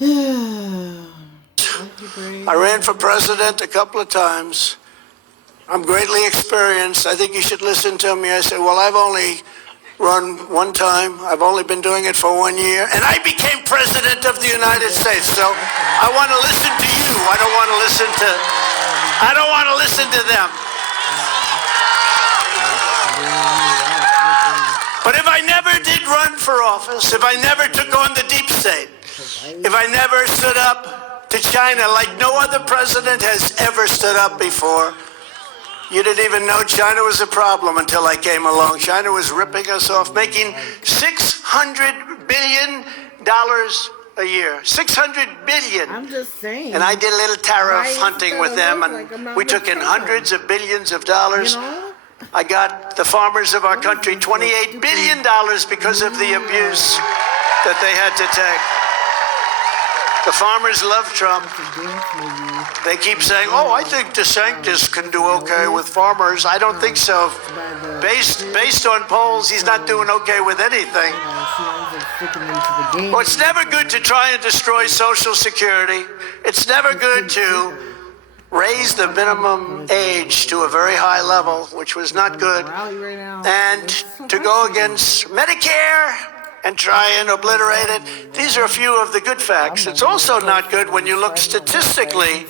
I ran for president a couple of times. I'm greatly experienced. I think you should listen to me. I said, well, I've only run one time. I've only been doing it for 1 year. And I became president of the United States. So I want to listen to you. I don't want to listen to them. But if I never did run for office, if I never took on the deep state, if I never stood up to China like no other president has ever stood up before, you didn't even know China was a problem until I came along. China was ripping us off, making $600 billion a year. $600 billion. I'm just saying. And I did a little tariff hunting with them, and we took in hundreds of billions of dollars. You know? I got the farmers of our country $28 billion because of the abuse that they had to take. The farmers love Trump. They keep saying, oh, I think DeSantis can do okay with farmers. I don't think so. Based on polls, he's not doing okay with anything. Well, it's never good to try and destroy Social Security. It's never good to raise the minimum age to a very high level, which was not good, and to go against Medicare and try and obliterate it. These are a few of the good facts. It's also not good when you look statistically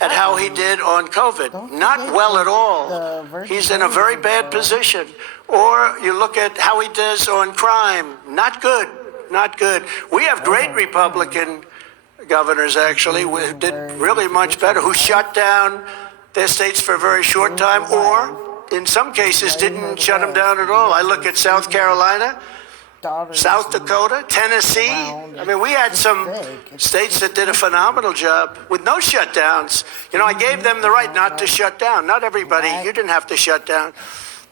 at how he did on COVID. Not well at all. He's in a very bad position. Or you look at how he does on crime. Not good. Not good. We have great Republican governors, actually, who did really much better, who shut down their states for a very short time, or in some cases didn't shut them down at all. I look at South Carolina, South Dakota, Tennessee. I mean, we had some states that did a phenomenal job with no shutdowns. You know, I gave them the right not to shut down. Not everybody, you didn't have to shut down.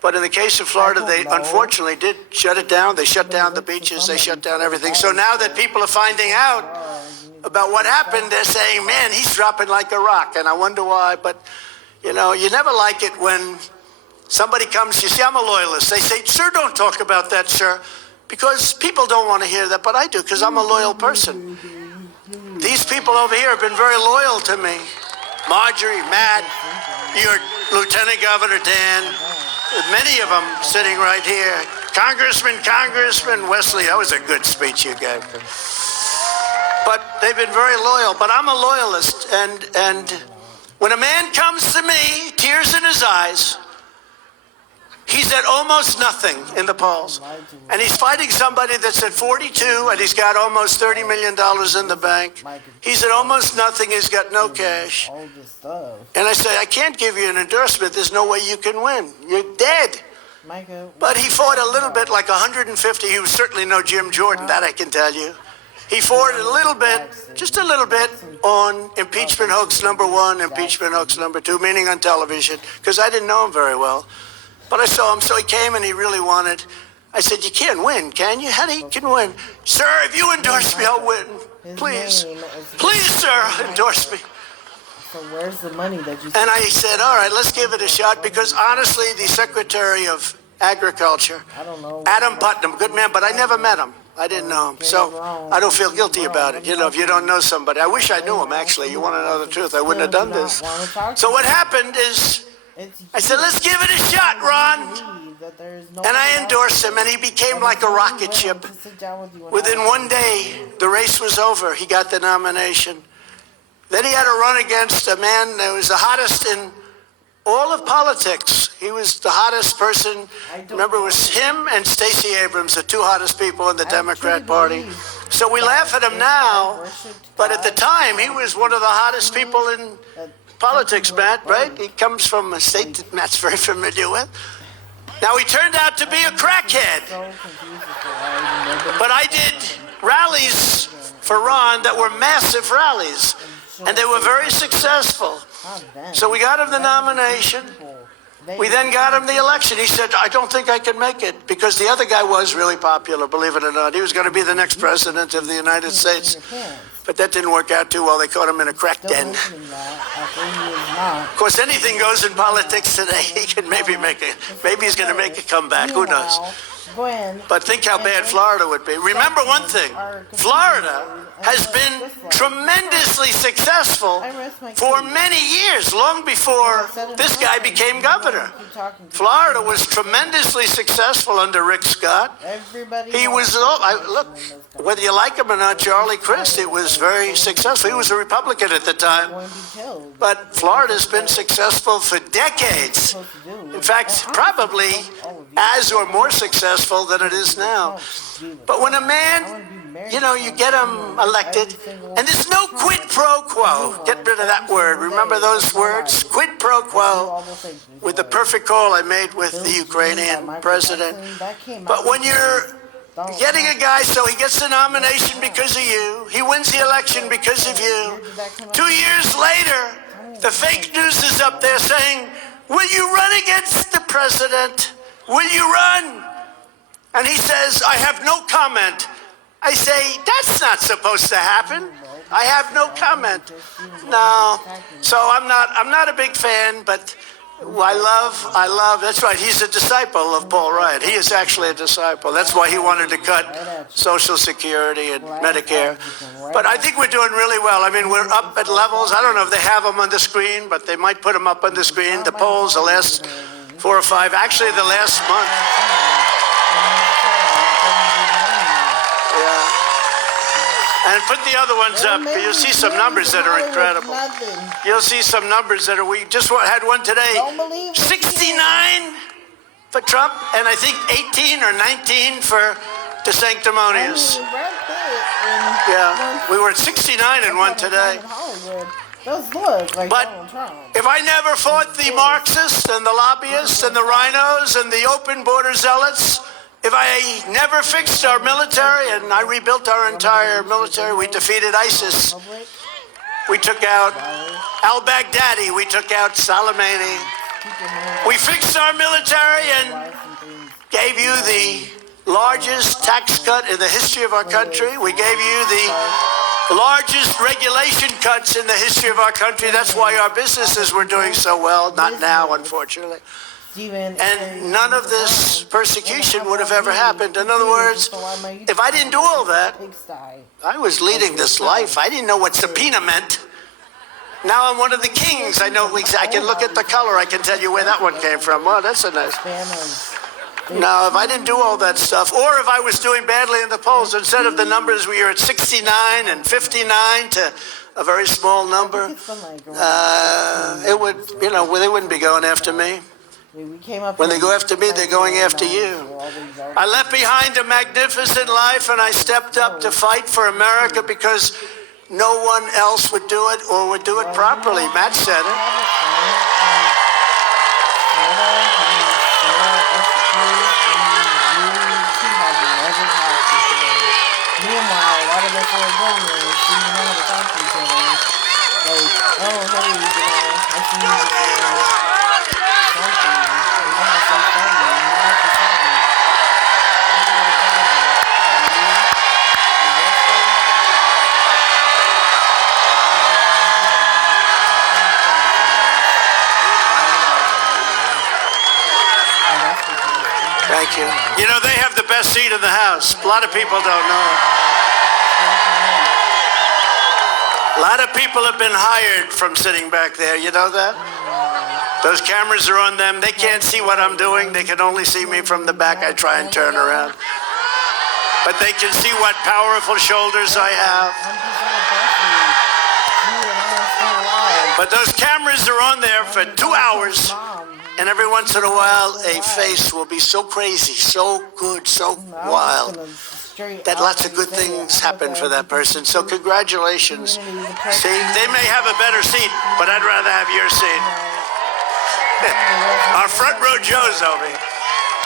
But in the case of Florida, they unfortunately did shut it down. They shut down the beaches. They shut down everything. So now that people are finding out about what happened, they're saying, man, he's dropping like a rock. And I wonder why. But, you know, you never like it when somebody comes, you see, I'm a loyalist. They say, sir, don't talk about that, sir. Because people don't want to hear that, but I do, because I'm a loyal person. These people over here have been very loyal to me. Marjorie, Matt, your Lieutenant Governor Dan, many of them sitting right here. Congressman Wesley, that was a good speech you gave. But they've been very loyal, but I'm a loyalist. And when a man comes to me, tears in his eyes, he's at almost nothing in the polls. And he's fighting somebody that's at 42, and he's got almost $30 million in the bank. He's at almost nothing. He's got no cash. And I say, I can't give you an endorsement. There's no way you can win. You're dead. But he fought a little bit, like 150. He was certainly no Jim Jordan, that I can tell you. He fought a little bit, just a little bit, on impeachment hoax number 1, impeachment hoax number 2, meaning on television, because I didn't know him very well. But I saw him, so he came and he really wanted. I said, you can't win, can you? How do you can win? Sir, if you endorse me, I'll win. Please. Please, sir, endorse me. So where's the money that you... And I said, all right, let's give it a shot, because honestly, the Secretary of Agriculture, Adam Putnam, good man, but I never met him. I didn't know him, so I don't feel guilty about it. You know, if you don't know somebody. I wish I knew him, actually. You want to know the truth, I wouldn't have done this. So what happened is, I said, let's give it a shot, Ron. And I endorsed him, and he became like a rocket ship. Within 1 day, the race was over. He got the nomination. Then he had to run against a man that was the hottest in all of politics. He was the hottest person. Remember, it was him and Stacey Abrams, the two hottest people in the Democrat Party. So we laugh at him now, but at the time, he was one of the hottest people in politics, Matt, right? He comes from a state that Matt's very familiar with. Now, he turned out to be a crackhead. But I did rallies for Ron that were massive rallies, and they were very successful. So we got him the nomination. We then got him the election. He said, I don't think I can make it, because the other guy was really popular, believe it or not. He was going to be the next president of the United States. But that didn't work out too well. They caught him in a crack den. Of course, anything goes in politics today. He can maybe he's going to make a comeback. Who knows? Gwen. But think how bad Florida would be. Remember one thing, Florida has been tremendously successful for many years, long before this guy became governor. Florida was tremendously successful under Rick Scott. He was, look, whether you like him or not, Charlie Crist, it was very successful. He was a Republican at the time. But Florida's been successful for decades. In fact, probably as or more successful than it is now. But when a man, you know, you get him elected, and there's no quid pro quo. Get rid of that word. Remember those words? Quid pro quo, with the perfect call I made with the Ukrainian president. But when you're getting a guy so he gets the nomination because of you, he wins the election because of you, 2 years later, the fake news is up there saying, will you run against the president? Will you run? And he says, I have no comment. I say, that's not supposed to happen. I have no comment. No. So I'm not a big fan, but I love, that's right, he's a disciple of Paul Ryan. He is actually a disciple. That's why he wanted to cut Social Security and Medicare. But I think we're doing really well. I mean, we're up at levels. I don't know if they have them on the screen, but they might put them up on the screen. The polls, the last 4 or 5, actually the last month. Yeah. And put the other ones up. You'll see some numbers that are incredible. You'll see some numbers that are, we just had one today. 69 for Trump, and I think 18 or 19 for the sanctimonious. Yeah, we were at 69 and one today. But if I never fought the Marxists and the lobbyists and the rhinos and the open border zealots, if I never fixed our military and I rebuilt our entire military, we defeated ISIS. We took out al-Baghdadi. We took out Soleimani. We fixed our military and gave you the largest tax cut in the history of our country. We gave you the largest regulation cuts in the history of our country. That's why our businesses were doing so well. Not now, unfortunately. And none of this persecution would have ever happened. In other words, if I didn't do all that, I was leading this life. I didn't know what subpoena meant. Now I'm one of the kings. I know. I can look at the color. I can tell you where that one came from. Well, that's a nice. Now, if I didn't do all that stuff, or if I was doing badly in the polls, instead of the numbers we were at 69 and 59 to a very small number, it would, you know, they wouldn't be going after me. When they go after me, they're going after you. I left behind a magnificent life and I stepped up to fight for America because no one else would do it or would do it properly. Matt said it. Meanwhile, a lot of us are governors, so you know how to talk to each other. Like, oh, hey, you know, I see you before. Thank you. You know, they have the best seat in the House. A lot of people don't know. A lot of people have been hired from sitting back there. You know that? Those cameras are on them. They can't see what I'm doing. They can only see me from the back. I try and turn around. But they can see what powerful shoulders I have. But those cameras are on there for 2 hours. And every once in a while, a face will be so crazy, so good, so wild, that lots of good things happen for that person. So congratulations. See, they may have a better seat, but I'd rather have your seat. Our front row Joe's over here.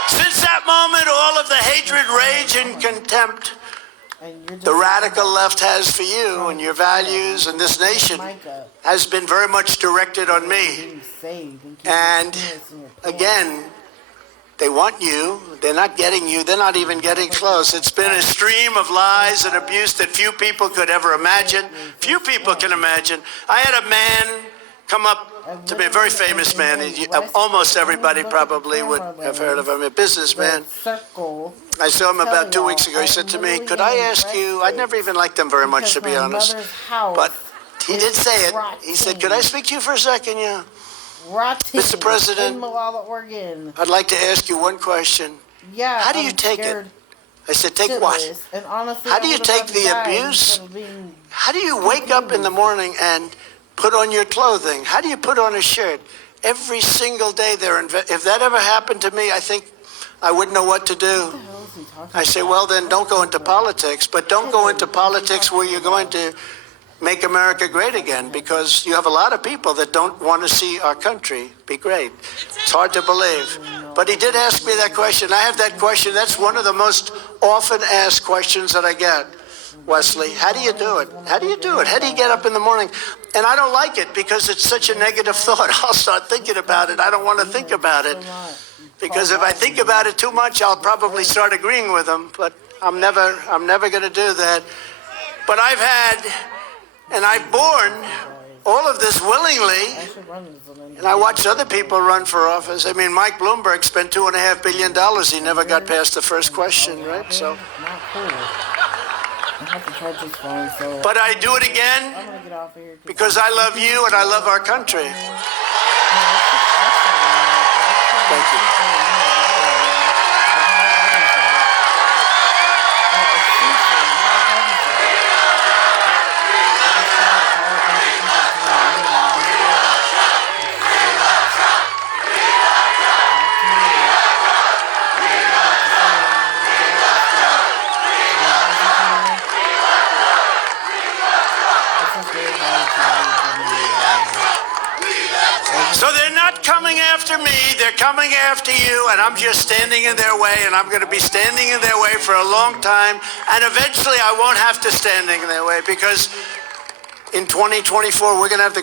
Since that moment, all of the hatred, rage, and contempt the radical left has for you and your values and this nation has been very much directed on me. And again, they want you. They're not getting you. They're not even getting close. It's been a stream of lies and abuse that few people could ever imagine. Few people can imagine. I had a man come up to me, a very famous man. Almost everybody probably would have heard of him, a businessman. Circle. I saw him about 2 weeks ago. He said to me, could I ask you, I never even liked him very much, to be honest, but he did say it. He said, could I speak to you for a second? Yeah. Mr. President, in Malala, Oregon. I'd like to ask you one question. Yeah. How do you take it? I said, take what? And honestly, how do you take the abuse? How do you wake up in the morning and put on your clothing? How do you put on a shirt? Every single day there. If that ever happened to me, I think I wouldn't know what to do. I say, well, then don't go into politics, but don't go into politics where you're going to make America great again, because you have a lot of people that don't want to see our country be great. It's hard to believe. But he did ask me that question. I have that question. That's one of the most often asked questions that I get, Wesley. How do you do it? How do you do it? How do you get up in the morning? And I don't like it because it's such a negative thought. I'll start thinking about it. I don't want to think about it, because if I think about it too much, I'll probably start agreeing with him. But I'm never going to do that. But I've had, and I've borne all of this willingly, and I watched other people run for office. I mean, Mike Bloomberg spent $2.5 billion. He never got past the first question, right? So. But I do it again because I love you and I love our country. Thank you. So they're not coming after me, they're coming after you, and I'm just standing in their way, and I'm going to be standing in their way for a long time, and eventually I won't have to standing in their way, because in 2024 we're going to have the